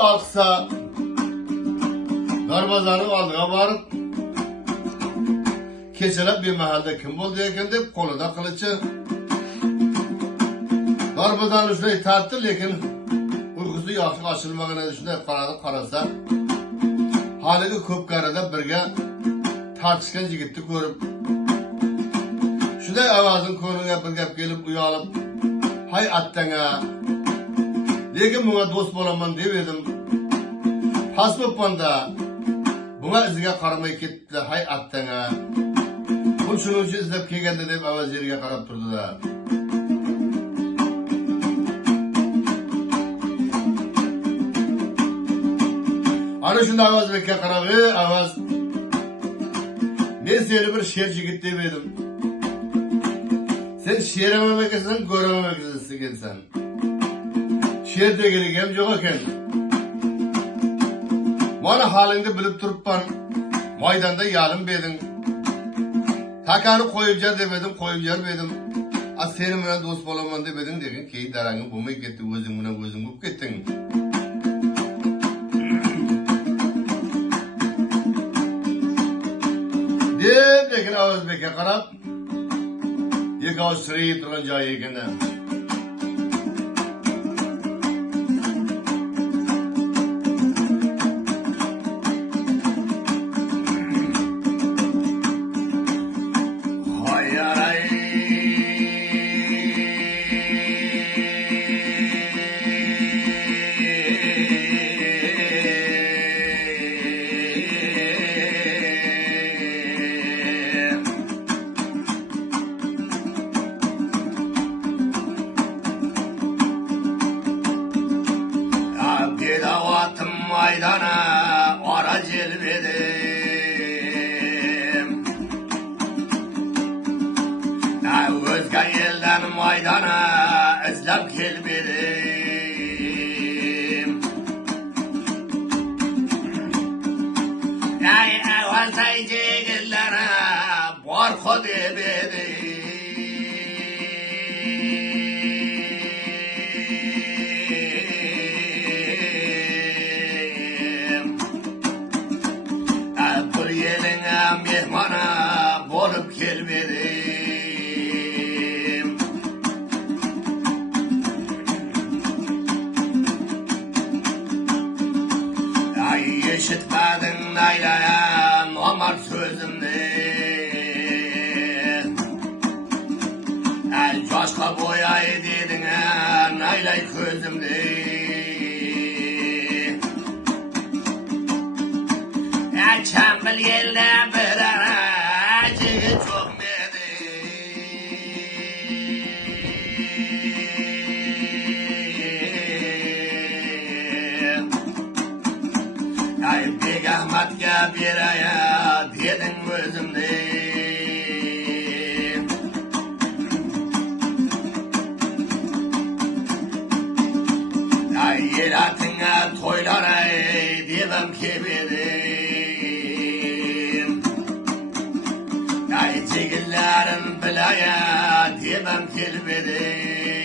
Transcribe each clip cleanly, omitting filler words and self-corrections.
Aksa Darvazanın aldığa varıp keçelep bir mahallede kim oldu eken dep kolunda kılıçı Darvazanın üstüne tarttı lekin uykusu yaxşı açılmağına üstüne qarasa haligi ko'p qarada birga tartışgan yigitni ko'rib shunday ovozing ko'ngliga bir gap kelib uyalib hay attanga lekin bunga do'st bo'laman deb edim pas bo'pmanda bunga iziga qaramay ketdi hay attanga bu shuning uchun izlab kelganda deb ovoz yerga qarab turdi-da. Ana shunda ovozbekka qarab ovoz men seni bir sher yigit deb edim sen sher ekansan ko'ramamak ekansan sher degilik ham yo'q ekan mana holingni bilib turibman maydonda yalim beding takani qo'yib jar deb edim qo'yib jar dedim seni bilan do'st bo'laman deb eding degan keyin darangim bo'lmay ketdi o'zing bilan o'zing bo'lib ketding deb lekin ovozbekka qarab yekov sirayib turgan joyi ekan maydana ara celbedim Özge elden maydana izlep kelbedim Evveltay cegillere borku debedim mehmana bolup gelmedim Ay eşitmedin naylaya nomar sözümde Ay coşka boyay dedin naylay közümde Çambıl yelde bir aracı çok medim Ay Bek Ahmet'e bir aya dedin özümde Ay el atına toylara dedim kebedim Cigillerin bilaya demem kelbedim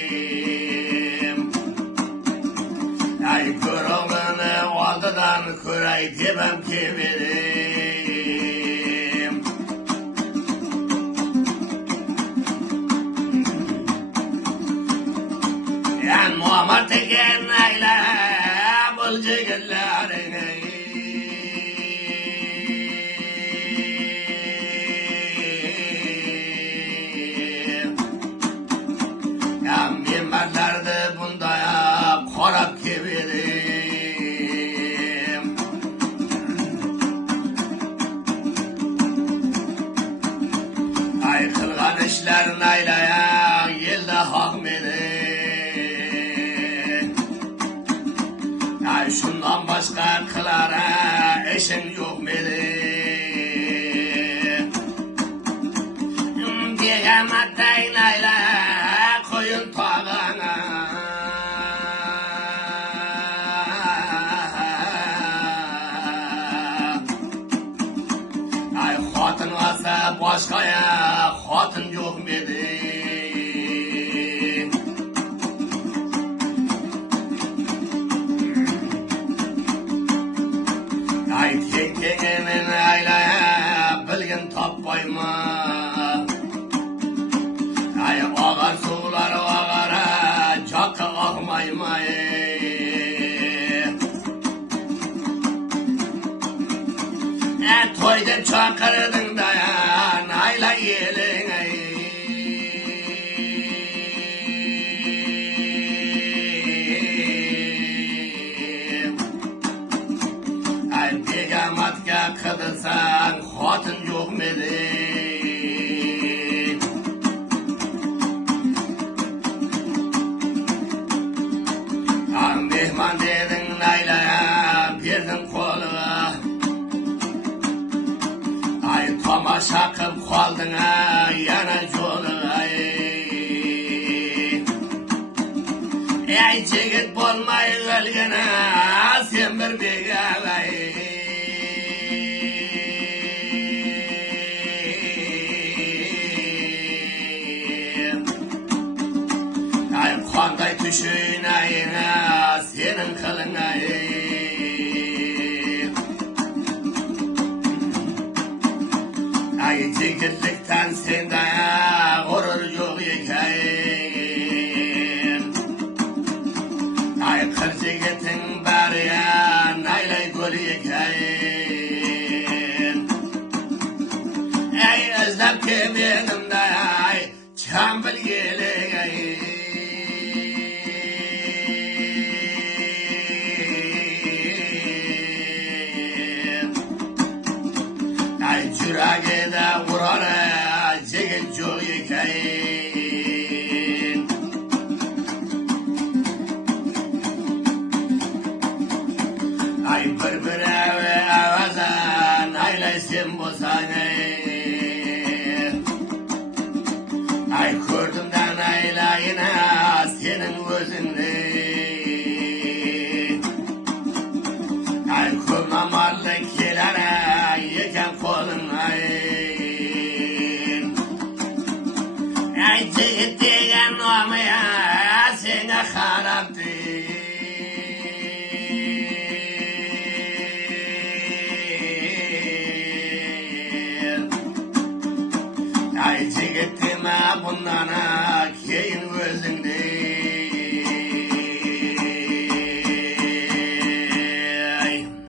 Ay körüğünü aldıdan köray demem kelbedim Yan muamar teken ayla bul cigillerini Merlerdi bundaya korap kebedim Ay kılgan işlerin aylaya yelde hakmedim Ay şundan başka kılara eşin yok medim Diyemetteyim aylaya koyun tağına Ay hatın varsa başkaya hatın yok muydu koyma. Ay ağar sular ağara, cakka akmayma. Toyda çakırdın dayan, ayla yelin ay. Ay begamatga kıdırsan, hatın yok medi. Mehman dedin aylaya, birdin koluğa. Ay tamaşa kılıp kaldın yana jolu ay. Ay jigit bolmay ölgene sen bir begay ay. Ay qanday düşün ayına senin kılın ay. Ay jigitlikten sende gurur yok eken. Ay kır jigitin bari naylay gül eken. Ay özlep kemedim de ay çambil gelik ay. Ay jürage de vurara jigit yok eken. Ay bir avazan aylaysin bolsan ay kördümden aylayına senin gözünde. Ay kömnamarlı kelere yeken kolun ay. Ay jigit degen olmaya sene haraptı. Ay jigitime bundan